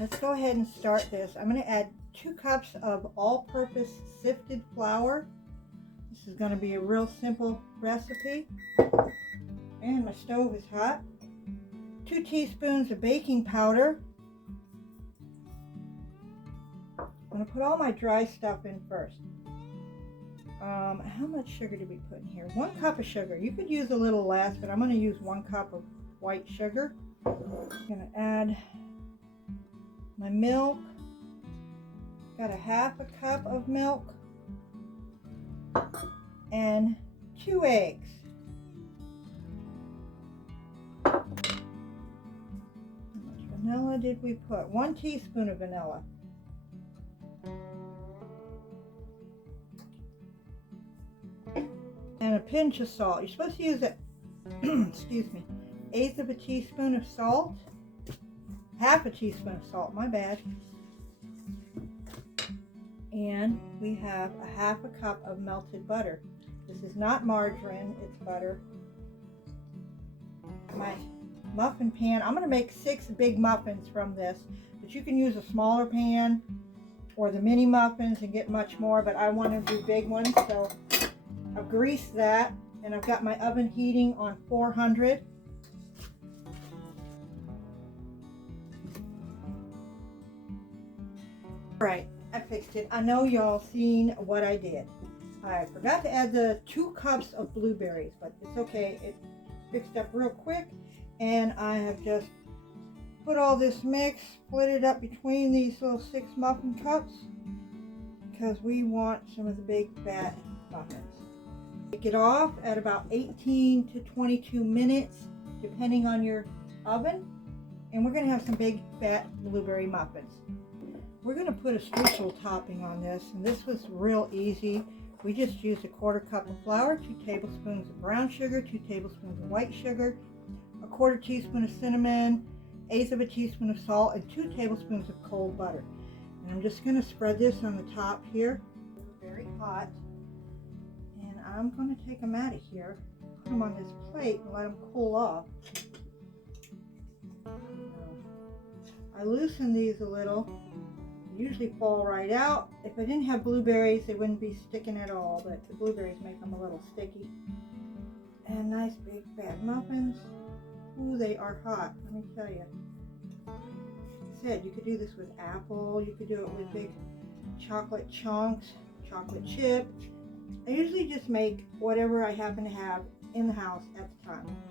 let's go ahead and start this. I'm going to add 2 cups of all-purpose sifted flour. This is going to be a real simple recipe. And my stove is hot. 2 teaspoons of baking powder. I'm going to put all my dry stuff in first. How much sugar did we put in here? 1 cup of sugar. You could use a little less, but I'm going to use 1 cup of white sugar. I'm going to add my milk. Got a 1/2 cup of milk and 2 eggs. How much vanilla did we put? 1 teaspoon of vanilla. And a pinch of salt. You're supposed to use it, excuse me, 1/8 of a teaspoon of salt. 1/2 a teaspoon of salt, my bad. And we have a 1/2 a cup of melted butter. This is not margarine, it's butter. My muffin pan, I'm going to make 6 big muffins from this, but you can use a smaller pan or the mini muffins and get much more, but I want to do big ones, so I've greased that, and I've got my oven heating on 400. Alright, I fixed it. I know y'all seen what I did. I forgot to add the 2 cups of blueberries, but it's okay. It fixed up real quick, and I have just put all this mix, split it up between these little 6 muffin cups, because we want some of the big fat muffins. Take it off at about 18 to 22 minutes, depending on your oven, and we're going to have some big fat blueberry muffins. We're going to put a Struesel topping on this, and this was real easy. We just used a 1/4 cup of flour, 2 tablespoons of brown sugar, 2 tablespoons of white sugar, a 1/4 teaspoon of cinnamon, 1/8 of a teaspoon of salt, and 2 tablespoons of cold butter. And I'm just going to spread this on the top here. Very hot. And I'm going to take them out of here, put them on this plate, and let them cool off. I loosen these a little. They usually fall right out. If I didn't have blueberries, they wouldn't be sticking at all, but the blueberries make them a little sticky. And nice big fat muffins. Ooh, they are hot, let me tell you. Like I said, you could do this with apple, you could do it with big chocolate chunks, chocolate chip. I usually just make whatever I happen to have in the house at the time.